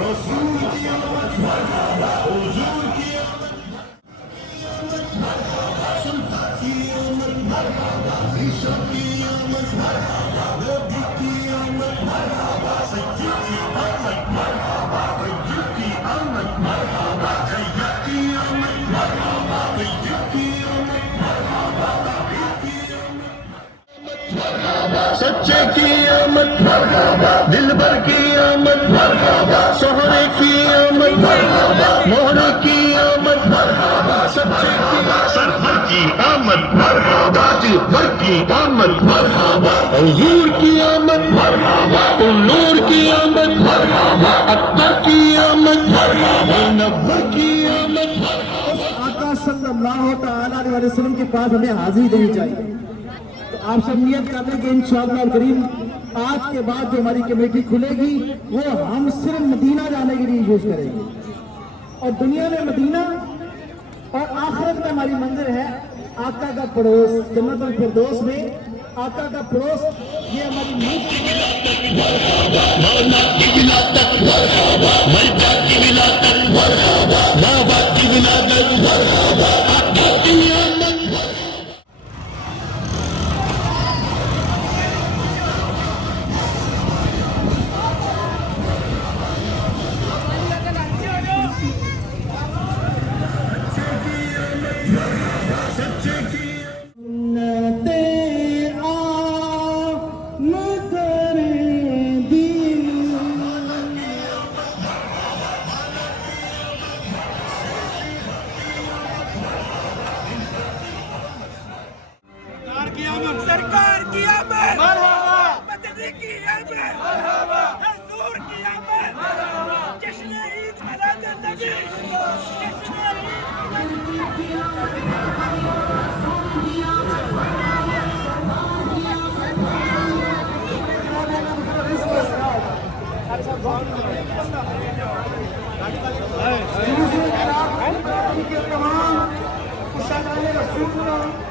रसूल की आमद, हुजूर की आमद, सुल्तान की आमद, ईशा की आमद, नबी की आमद, सय्यद की आमद, तय्यब की आमद, जय्यद की आमद, तय्यब की आमद, तारीख की आमद, सच्चे की आमद, दिलबर की आमद, सोहरे की आमद, मोहरे की आमद, सच्चे की सरवर की आमद, ताजवर की आमद, हुजूर की आमद, नूर की आमद, अत्तर की आमद, मुनव्वर की आमद। आका सल्लल्लाहु तआला अलैहि वसल्लम के पास हमें हाजिरी देनी चाहिए। तो आप सब नियत कर लें कि इंशाअल्लाह करीम आज के बाद जो हमारी कमेटी खुलेगी वो हम सिर्फ मदीना जाने के लिए यूज करेंगे, और दुनिया में मदीना और आखिरत में हमारी मंजिल है आका का पड़ोस, जन्नतुल फिरदौस में आका का पड़ोस। ये हमारी सरकार की आमद, मदनी की आमद, हुजूर की आमद, जश्न ईद मिलाद नबी, जश्न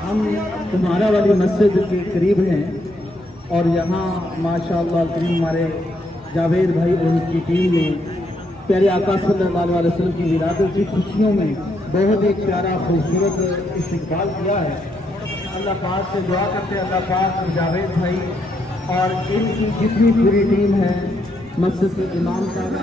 हम तुम्हारा वाली मस्जिद के करीब हैं, और यहाँ माशाअल्लाह करीम हमारे जावेद भाई और उनकी टीम ने प्यारे आका सल्लल्लाहु अलैहि वसल्लम की विलादत की खुशियों में बहुत ही प्यारा खूबसूरत इस्तकबाल किया है। अल्लाह पाक से दुआ करते हैं, अल्लाह पाक जावेद भाई और इनकी जितनी पूरी टीम है, मस्जिद के इमाम साहब